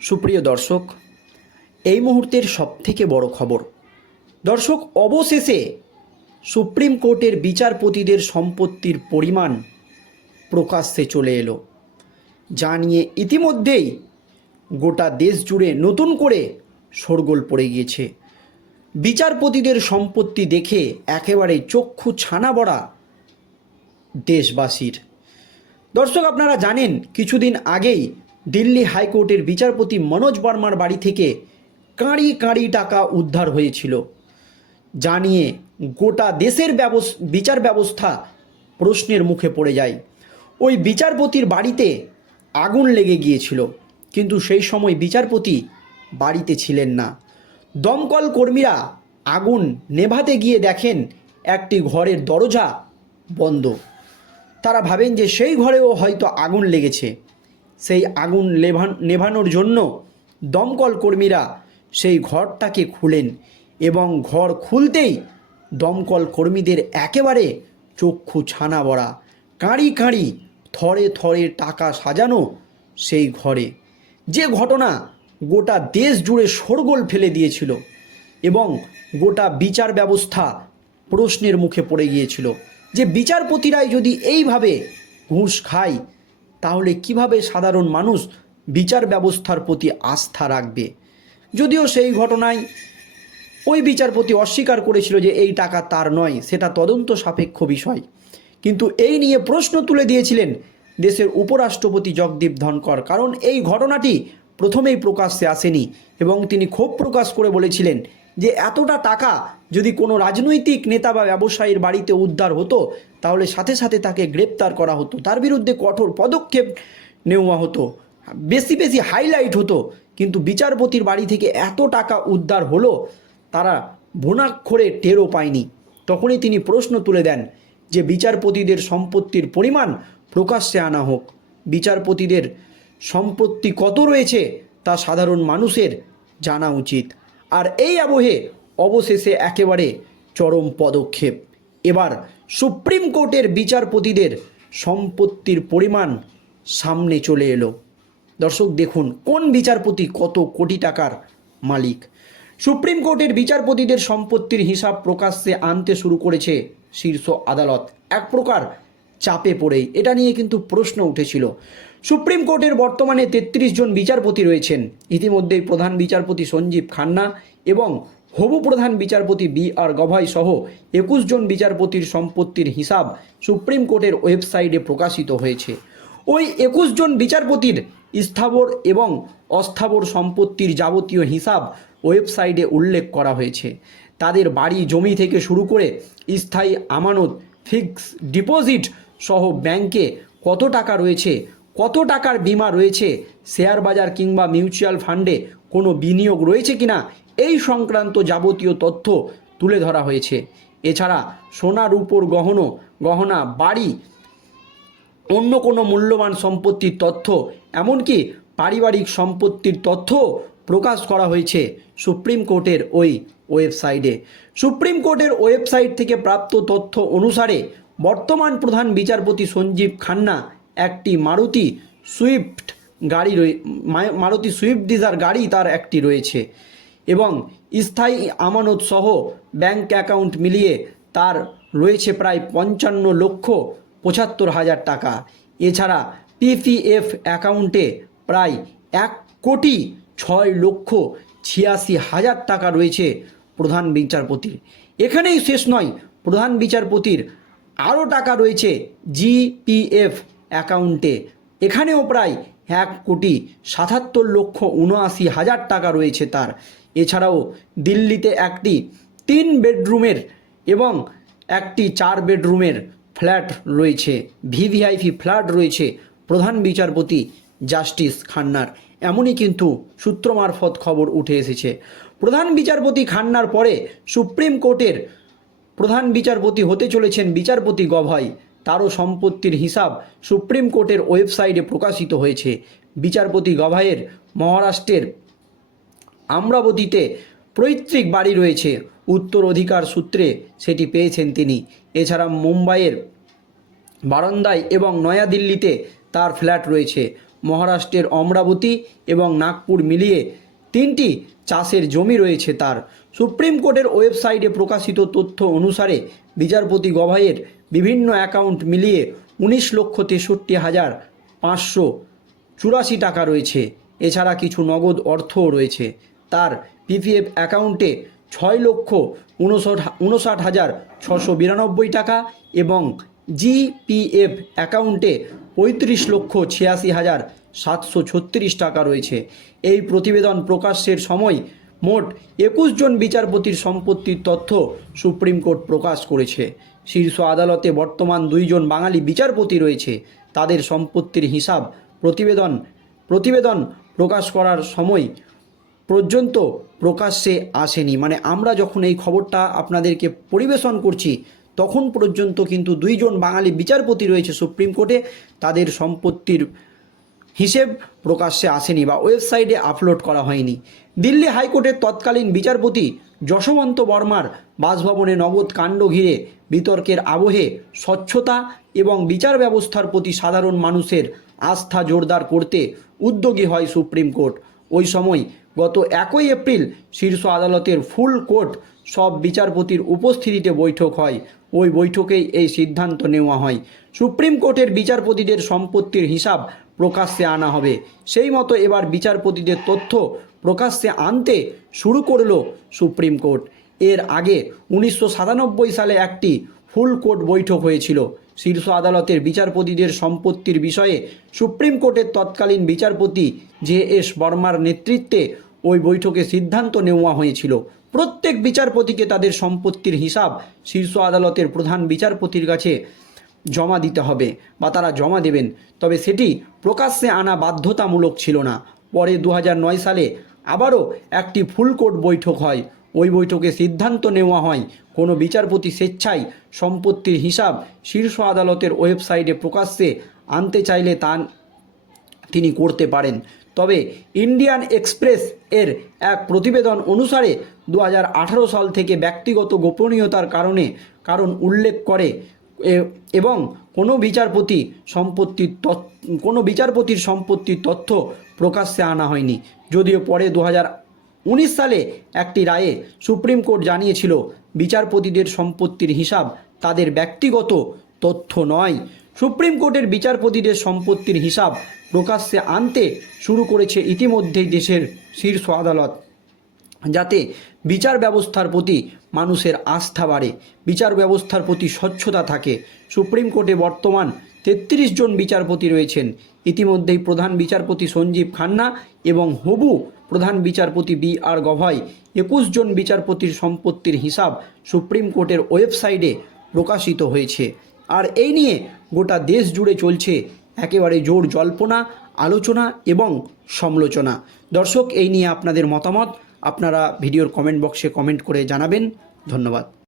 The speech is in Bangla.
সুপ্রিয় দর্শক, এই মুহূর্তের সবথেকে বড় খবর। দর্শক, অবশেষে সুপ্রিম কোর্টের বিচারপতিদের সম্পত্তির পরিমাণ প্রকাশ্যে চলে এলো, যা নিয়ে ইতিমধ্যেই গোটা দেশ জুড়ে নতুন করে শোরগোল পড়ে গিয়েছে। বিচারপতিদের সম্পত্তি দেখে একেবারে চক্ষু ছানা বড়া দেশবাসীর। দর্শক, আপনারা জানেন, কিছুদিন আগেই দিল্লি হাইকোর্টের বিচারপতি মনোজ বর্মার বাড়ি থেকে কাঁড়ি কাঁড়ি টাকা উদ্ধার হয়েছিল। যা নিয়ে গোটা দেশের ব্যবস, বিচার ব্যবস্থা প্রশ্নের মুখে পড়ে যায়। ওই বিচারপতির বাড়িতে আগুন লেগে গিয়েছিল, কিন্তু সেই সময় বিচারপতি বাড়িতে ছিলেন না। দমকল কর্মীরা আগুন নেভাতে গিয়ে দেখেন একটি ঘরের দরজা বন্ধ। তারা ভাবেন যে সেই ঘরেও হয়তো আগুন লেগেছে। সেই আগুন লেভান, নেভানোর জন্য দমকল কর্মীরা সেই ঘরটাকে খুলেন এবং ঘর খুলতেই দমকল কর্মীদের একেবারে চক্ষু ছানা বড়া কাঁড়ি কাঁড়ি, থরে থরে টাকা সাজানো সেই ঘরে। যে ঘটনা গোটা দেশ জুড়ে শোরগোল ফেলে দিয়েছিল এবং গোটা বিচার ব্যবস্থা প্রশ্নের মুখে পড়ে গিয়েছিল যে বিচারপতিরাই যদি এইভাবে ঘুষ খায় তাহলে কীভাবে সাধারণ মানুষ বিচার ব্যবস্থার প্রতি আস্থা রাখবে? যদিও সেই ঘটনায় ওই বিচারপতি অস্বীকার করেছিল যে এই টাকা তার নয়, সেটা তদন্ত সাপেক্ষ বিষয়। কিন্তু এই নিয়ে প্রশ্ন তুলে দিয়েছিলেন দেশের উপরাষ্ট্রপতি জগদীপ ধনকর কারণ এই ঘটনাটি প্রথমেই প্রকাশ্যে আসেনি এবং তিনি ক্ষোভ প্রকাশ করে বলেছিলেন যে এতটা টাকা যদি কোনো রাজনৈতিক নেতা বা ব্যবসায়ীর বাড়িতে উদ্ধার হতো তাহলে সাথে সাথে তাকে গ্রেপ্তার করা হতো। তার বিরুদ্ধে কঠোর পদক্ষেপ নেওয়া হতো। বেশি বেশি হাইলাইট হতো। কিন্তু বিচারপতির বাড়ি থেকে এত টাকা উদ্ধার হলো, তারা ভুনাক্ষরে টেরও পায়নি। তখনই তিনি প্রশ্ন তুলে দেন যে বিচারপতিদের সম্পত্তির পরিমাণ প্রকাশ্যে আনা হোক। বিচারপতিদের সম্পত্তি কত রয়েছে তা সাধারণ মানুষের জানা উচিত। আর এই আবহে অবশেষে একেবারে চরম পদক্ষেপ। এবার সুপ্রিম কোর্টের বিচারপতিদের সম্পত্তির পরিমাণ সামনে চলে এলো। দর্শক, দেখুন কোন বিচারপতি কত কোটি টাকার মালিক। সুপ্রিম কোর্টের বিচারপতিদের সম্পত্তির হিসাব প্রকাশ্যে আনতে শুরু করেছে শীর্ষ আদালত। এক প্রকার চাপে পড়েই। এটা নিয়ে কিন্তু প্রশ্ন উঠেছিল। সুপ্রিম কোর্টের বর্তমানে তেত্রিশ জন বিচারপতি রয়েছেন। ইতিমধ্যেই প্রধান বিচারপতি সঞ্জীব খান্না এবং হবু প্রধান বিচারপতি বি আর গভাই সহ একুশ জন বিচারপতির সম্পত্তির হিসাব সুপ্রিম কোর্টের ওয়েবসাইটে প্রকাশিত হয়েছে। ওই একুশ জন বিচারপতির স্থাবর এবং অস্থাবর সম্পত্তির যাবতীয় হিসাব ওয়েবসাইটে উল্লেখ করা হয়েছে। তাদের বাড়ি, জমি থেকে শুরু করে স্থায়ী আমানত, ফিক্স ডিপোজিট সহ ব্যাংকে কত টাকা রয়েছে, কত টাকার বিমা রয়েছে শেয়ার বাজার কিংবা মিউচুয়াল ফান্ডে কোনো বিনিয়োগ রয়েছে কিনা এই সংক্রান্ত যাবতীয় তথ্য তুলে ধরা হয়েছে। এছাড়া সোনার উপর গহন, গহনা, বাড়ি, অন্য কোনো মূল্যবান সম্পত্তির তথ্য, এমনকি পারিবারিক সম্পত্তির তথ্য প্রকাশ করা হয়েছে সুপ্রিম কোর্টের ওই ওয়েবসাইটে। সুপ্রিম কোর্টের ওয়েবসাইট থেকে প্রাপ্ত তথ্য অনুসারে বর্তমান প্রধান বিচারপতি সঞ্জীব খান্না, একটি মারুতি সুইফট গাড়ি রয়ে মারুতি সুইফট ডিজার গাড়ি তার একটি রয়েছে এবং স্থায়ী আমানত সহ ব্যাংক অ্যাকাউন্ট মিলিয়ে তার রয়েছে প্রায় পঞ্চান্ন লক্ষ পঁচাত্তর হাজার টাকা। এছাড়া পিপিএফ অ্যাকাউন্টে প্রায় এক কোটি ছয় লক্ষ ছিয়াশি হাজার টাকা রয়েছে প্রধান বিচারপতির। এখানেই শেষ নয়, প্রধান বিচারপতির আরও টাকা রয়েছে জিপিএফ অ্যাকাউন্টে। এখানেও প্রায় এক কোটি সাতাত্তর লক্ষ উনআশি হাজার টাকা রয়েছে তার। এছাড়াও দিল্লিতে একটি তিন বেডরুমের এবং একটি চার বেডরুমের ফ্ল্যাট রয়েছে, ভিভিআইপি ফ্ল্যাট রয়েছে প্রধান বিচারপতি জাস্টিস খান্নার। এমনই কিন্তু সূত্র মারফত খবর উঠে এসেছে। প্রধান বিচারপতি খান্নার পরে সুপ্রিম কোর্টের প্রধান বিচারপতি হতে চলেছেন বিচারপতি গভাই তারও সম্পত্তির হিসাব সুপ্রিম কোর্টের ওয়েবসাইটে প্রকাশিত হয়েছে। বিচারপতি গভাইয়ের মহারাষ্ট্রের আমরাবতীতে পৈতৃক বাড়ি রয়েছে। উত্তর অধিকার সূত্রে সেটি পেয়েছেন তিনি। এছাড়া মুম্বাইয়ের বারান্দায় এবং নয়াদিল্লিতে তার ফ্ল্যাট রয়েছে। মহারাষ্ট্রের অমরাবতী এবং নাগপুর মিলিয়ে তিনটি চাষের জমি রয়েছে তার। সুপ্রিম কোর্টের ওয়েবসাইটে প্রকাশিত তথ্য অনুসারে বিচারপতি গভাইয়ের বিভিন্ন অ্যাকাউন্ট মিলিয়ে উনিশ লক্ষ তেষট্টি হাজার পাঁচশো চুরাশি টাকা রয়েছে। এছাড়া কিছু নগদ অর্থও রয়েছে। তার পিপিএফ অ্যাকাউন্টে ছয় লক্ষ উনষট উনষাট হাজার ছশো বিরানব্বই টাকা এবং জিপিএফ অ্যাকাউন্টে পঁয়ত্রিশ লক্ষ ছিয়াশি হাজার সাতশো ছত্রিশ টাকা রয়েছে। এই প্রতিবেদন প্রকাশের সময় মোট একুশ জন বিচারপতির সম্পত্তির তথ্য সুপ্রিম কোর্ট প্রকাশ করেছে। শীর্ষ আদালতে বর্তমান দুইজন বাঙালি বিচারপতি রয়েছে। তাদের সম্পত্তির হিসাব, প্রতিবেদন প্রতিবেদন প্রকাশ করার সময় পর্যন্ত প্রকাশ্যে আসেনি। মানে আমরা যখন এই খবরটা আপনাদেরকে পরিবেশন করছি, তখন পর্যন্ত কিন্তু দুইজন বাঙালি বিচারপতি রয়েছে সুপ্রিম কোর্টে। তাদের সম্পত্তির হিসেব প্রকাশ্যে আসেনি বা ওয়েবসাইটে আপলোড করা হয়নি। দিল্লি হাইকোর্টের তৎকালীন বিচারপতি যশবন্ত বর্মার বাসভবনে নগদ কাণ্ড ঘিরে বিতর্কের আবহে স্বচ্ছতা এবং বিচার ব্যবস্থার প্রতি সাধারণ মানুষের আস্থা জোরদার করতে উদ্যোগী হয় সুপ্রিম কোর্ট। ওই সময় গত একই এপ্রিল শীর্ষ আদালতের ফুল কোর্ট সব বিচারপতির উপস্থিতিতে বৈঠক হয়। ওই বৈঠকেই এই সিদ্ধান্ত নেওয়া হয়। সুপ্রিম কোর্টের বিচারপতিদের সম্পত্তির হিসাব প্রকাশ্যে আনা হবে। সেই মতো এবার বিচারপতিদের তথ্য প্রকাশ্যে আনতে শুরু করল সুপ্রিম কোর্ট। এর আগে উনিশশো সাতানব্বই সালে একটি ফুল কোর্ট বৈঠক হয়েছিল। শীর্ষ আদালতের বিচারপতিদের সম্পত্তির বিষয়ে সুপ্রিম কোর্টের তৎকালীন বিচারপতি জে এস বর্মার নেতৃত্বে ওই বৈঠকে সিদ্ধান্ত নেওয়া হয়েছিল। প্রত্যেক বিচারপতিকে তাদের সম্পত্তির হিসাব শীর্ষ আদালতের প্রধান বিচারপতির কাছে জমা দিতে হবে বা তারা জমা দেবেন। তবে সেটি প্রকাশ্যে আনা বাধ্যতামূলক ছিল না। পরে দু সালে আবারও একটি ফুল কোর্ট বৈঠক হয়। ওই বৈঠকে সিদ্ধান্ত নেওয়া হয়, কোনো বিচারপতি স্বেচ্ছায় সম্পত্তির হিসাব শীর্ষ আদালতের ওয়েবসাইটে প্রকাশ্যে আনতে চাইলে তা তিনি করতে পারেন। তবে ইন্ডিয়ান এক্সপ্রেস এর এক প্রতিবেদন অনুসারে দু হাজার আঠারো সাল থেকে ব্যক্তিগত গোপনীয়তার কারণে, কারণ উল্লেখ করে এবং কোনো বিচারপতি সম্পত্তির কোনো বিচারপতির সম্পত্তির তথ্য প্রকাশ্যে আনা হয়নি। যদিও পরে দু উনিশ সালে একটি রায়ে সুপ্রিম কোর্ট জানিয়েছিল, বিচারপতিদের সম্পত্তির হিসাব তাদের ব্যক্তিগত তথ্য নয়। সুপ্রিম কোর্টের বিচারপতিদের সম্পত্তির হিসাব প্রকাশ্যে আনতে শুরু করেছে ইতিমধ্যেই দেশের শীর্ষ আদালত। যাতে বিচার ব্যবস্থার প্রতি মানুষের আস্থা বাড়ে, বিচার ব্যবস্থার প্রতি স্বচ্ছতা থাকে। সুপ্রিম কোর্টে বর্তমান তেত্রিশ জন বিচারপতি রয়েছেন। ইতিমধ্যেই প্রধান বিচারপতি সঞ্জীব খান্না এবং হবু প্রধান বিচারপতি বি আর গভাই একুশ জন বিচারপতির সম্পত্তির হিসাব সুপ্রিম কোর্টের ওয়েবসাইটে প্রকাশিত হয়েছে। আর এই নিয়ে গোটা দেশ জুড়ে চলছে একেবারে জোর জল্পনা, আলোচনা এবং সমালোচনা। দর্শক, এই নিয়ে আপনাদের মতামত আপনারা ভিডিওর কমেন্ট বক্সে কমেন্ট করে জানাবেন। ধন্যবাদ।